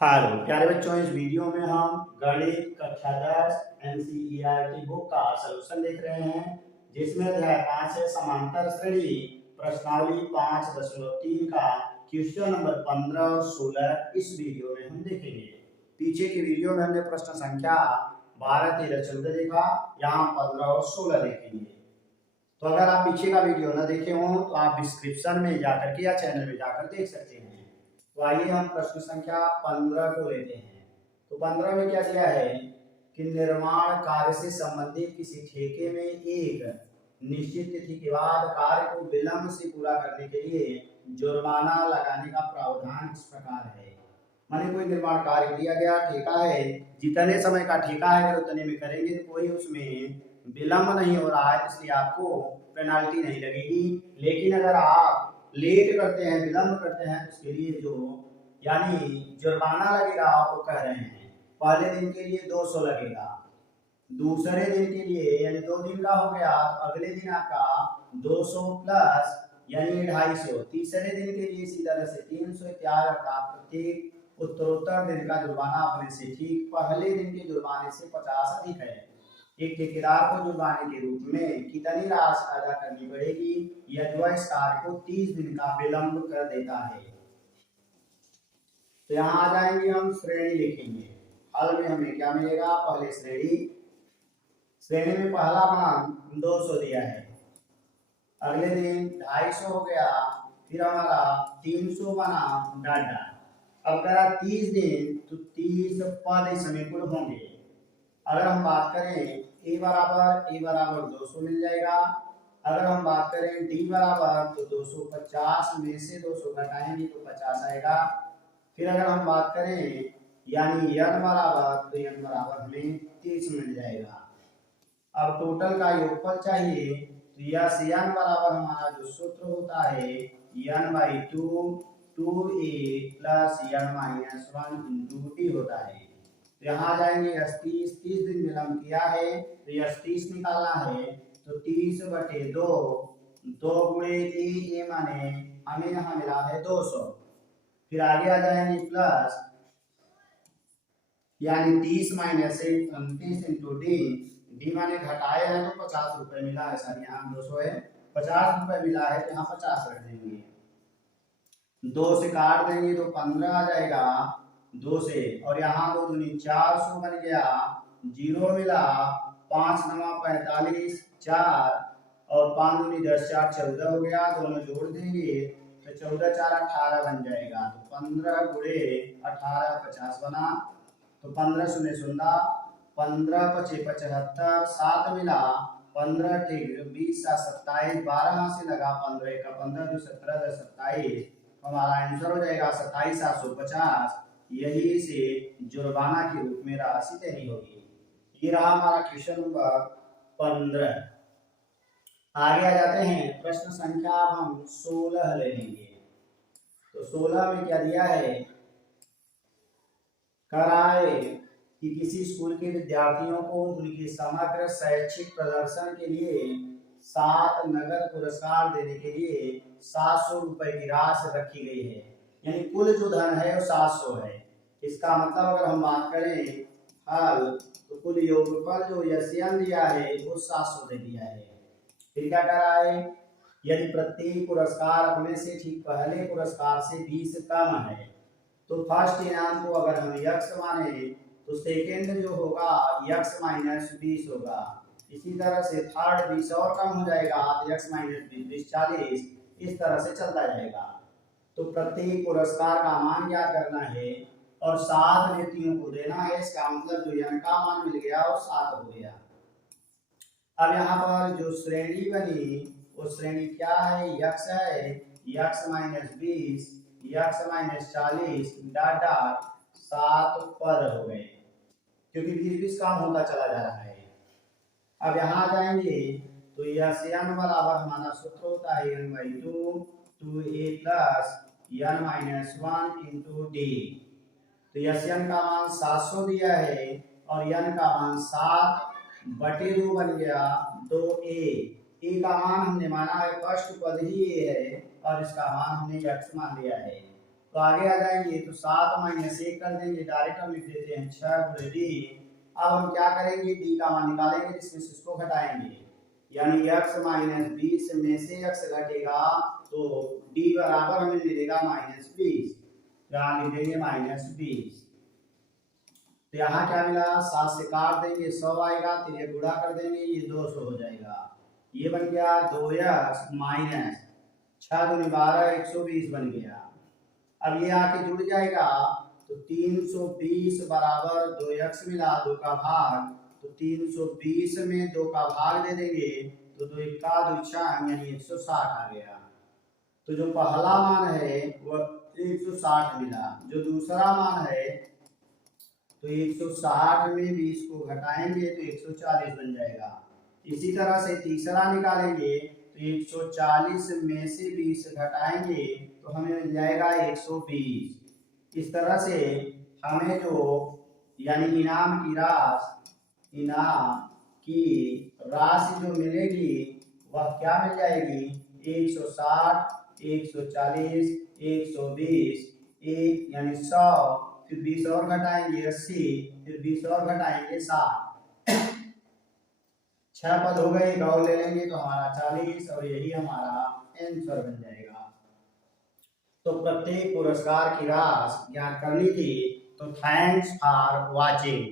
Hello प्यारे बच्चों, इस वीडियो में हम गणित कक्षा 10 एनसीईआरटी बुक का सलूशन देख रहे हैं, जिसमें अध्याय 5 है समांतर श्रेणी प्रश्नावली 5.3 का क्वेश्चन नंबर 15 और 16 इस वीडियो में हम देखेंगे। पीछे की वीडियो में हमने प्रश्न संख्या 12, 13, 14 देखा, यहाँ 15 और 16 देखेंगे। तो अगर आप पीछे का वीडियो न देखे हों तो आप डिस्क्रिप्शन में जाकर के या चैनल में जाकर देख सकते हैं। तो आइए हम प्रश्न संख्या 15 को लेते हैं। तो 15 में क्या दिया है कि निर्माण कार्य से संबंधित किसी ठेके में एक निश्चित तिथि के बाद कार्य को विलंब से पूरा करने के लिए जुर्माना लगाने का प्रावधान इस प्रकार है। माने कोई निर्माण कार्य दिया गया, ठेका है, जितने समय का ठेका है अगर उतने में करेंगे तो कोई उसमें विलंब नहीं हो रहा है, इसलिए आपको पेनाल्टी नहीं लगेगी। लेकिन अगर आप लेट करते हैं, विलंब करते हैं, तो उसके लिए जो यानी जुर्माना लगेगा वो कह रहे हैं। पहले दिन के लिए 200 लगेगा, दूसरे दिन के लिए यानी 2 दिन का हो गया तो अगले दिन आपका 200 प्लस यानी 250, तीसरे दिन के लिए इसी तरह से 300 इत्यादि का प्रत्येक उत्तरोत्तर दिन का जुर्माना अपने से ठीक पहले दिन के जुर्माने से 50 अधिक है। एक ठेकेदार को जुर्माने के रूप में कितनी राशि अदा करनी पड़ेगी यदि वह इस कार्य को 30 दिन का विलंब कर देता है। तो यहाँ आ जाएंगे, हम श्रेणी लिखेंगे। हल में हमें क्या मिलेगा, पहले श्रेणी में पहला मान 200 दिया है, अगले दिन 250 हो गया, फिर हमारा 300 बना डाटा। अब करा 30 दिन तो 30 पद इसमें कुल होंगे। अगर हम बात करें ए बराबर 200 मिल जाएगा। अगर हम बात करें डी बराबर तो 250 में से 200 घटाएंगे तो 50 आएगा। फिर अगर हम बात करें यानी यन बराबर तो यन बराबर हमें 30 मिल जाएगा। अब टोटल का योगफल चाहिए तो यस यन बराबर हमारा जो सूत्र होता है यन by 2 A plus N minus 1 into D होता है। तो यहाँ जाएंगे 30 दिन विलंब किया है तो यस 30 निकालना है तो 30/2 2 गुणे ए माने हमें यहाँ मिला है 200। फिर आगे आ जाएंगे प्लस यानी 30 माइनस 29 इंटू डी माने घटाए हैं तो 50 रुपए मिला है। सर यहाँ 200 है, 50 रुपए मिला है तो यहाँ 50 रख देंगे, 2 से काट देंगे तो 15 आ जाएगा 2 से, और यहाँ 2 दूनी 400 बन गया, 0 मिला, 5 9 45 4 और 5 दूनी 10 4 14 हो गया, दोनों जोड़ देंगे तो 14 4 18 बन जाएगा। तो 15 गुणे 18 50 बना, तो 15 शून्य 0, 15 पचे 75, 7 मिला, 15 ठीक 20 27, 12 से लगा 15 का 15 जो 17 27, हमारा आंसर हो जाएगा 27,850। यही से जुर्माना के रूप में राशि देनी होगी। ये रहा हमारा क्वेश्चन नंबर 15। आगे आ जाते हैं प्रश्न संख्या हम 16 ले लेंगे। तो 16 में क्या दिया है, कराए कि किसी स्कूल के विद्यार्थियों को उनके समग्र शैक्षिक प्रदर्शन के लिए 7 नगद पुरस्कार देने के लिए 700 रुपए की राशि रखी गई है। यानी कुल जो धन है वो 700 है। इसका मतलब अगर हम बात करें हल तो कुल योगफल जो यशयन दिया है वो 700 दे दिया है। फिर क्या करा है, यदि प्रत्येक पुरस्कार अपने से ठीक पहले पुरस्कार से 20 कम है तो फर्स्ट इनाम को अगर हम यक्स माने तो सेकेंड जो होगा यक्स माइनस 20 होगा। इसी तरह से थर्ड 20 और कम हो जाएगा तो यक्स माइनस 20 40, इस तरह से चलता जाएगा। तो प्रत्येक पुरस्कार का मान ज्ञात करना है और 7 व्यक्तियों को देना है। इसका मतलब जो यन का मान मिल गया और 7 हो गया। अब यहाँ पर जो श्रेणी बनी वो श्रेणी क्या है, यक्स है, x minus 20 x minus 40 dot dot 7 पद हो गए, क्योंकि 20 कम होता चला जा रहा है। अब यहाँ आ जाएंगे तो यस यन बराबर हमारा सूत्र होता है यन by 2 A plus N minus 1 into D. तो यस यन का मान 700 दिया है और यन का मान 7/2 बन गया 2a। ए का मान हमने माना है फर्स्ट पद ही ए है और इसका मान हमने यक्स मान लिया है। तो आगे आ जाएंगे तो 7 माइनस 1 कर देंगे, डायरेक्ट हम लिख देते हैं 6 गुणे डी। अब हम क्या करेंगे, डी का मान निकालेंगे, जिसमें से इसको घटाएंगे, यानी x माइनस 20 में से x घटेगा तो d बराबर हमें मिलेगा -20, यहाँ लिख देंगे -20। तो यहाँ क्या मिला, 7 से काट देंगे 100 आएगा, तो ये गुणा कर देंगे, ये 200 हो जाएगा। ये बन गया 2x माइनस 6 दूनी 12 120 बन गया। अब ये आके जुड़ जाएगा तो 320 बराबर 2x मिला, 2 का भाग, तो 320 में 2 का भाग दे देंगे तो 2 का 2 6 यानी 160 आ गया। तो जो पहला मान है वो 160 मिला, जो दूसरा मान है तो 160 में 20 को घटाएंगे तो 140 बन जाएगा। इसी तरह से तीसरा निकालेंगे तो 140 में से 20 घटाएंगे तो हमें मिल जाएगा 120। इस तरह से हमें जो यानी इनाम की राशि जो मिलेगी वह क्या मिल जाएगी, 160, 140, 120, 1 यानी 100, फिर 20 और घटाएंगे 80, फिर 20 और घटाएंगे 60, 6 पद हो गए, गौर ले लेंगे तो हमारा 40 और यही हमारा आंसर बन जाएगा। तो प्रत्येक पुरस्कार की राशि ज्ञात करनी थी। तो थैंक्स फॉर वाचिंग।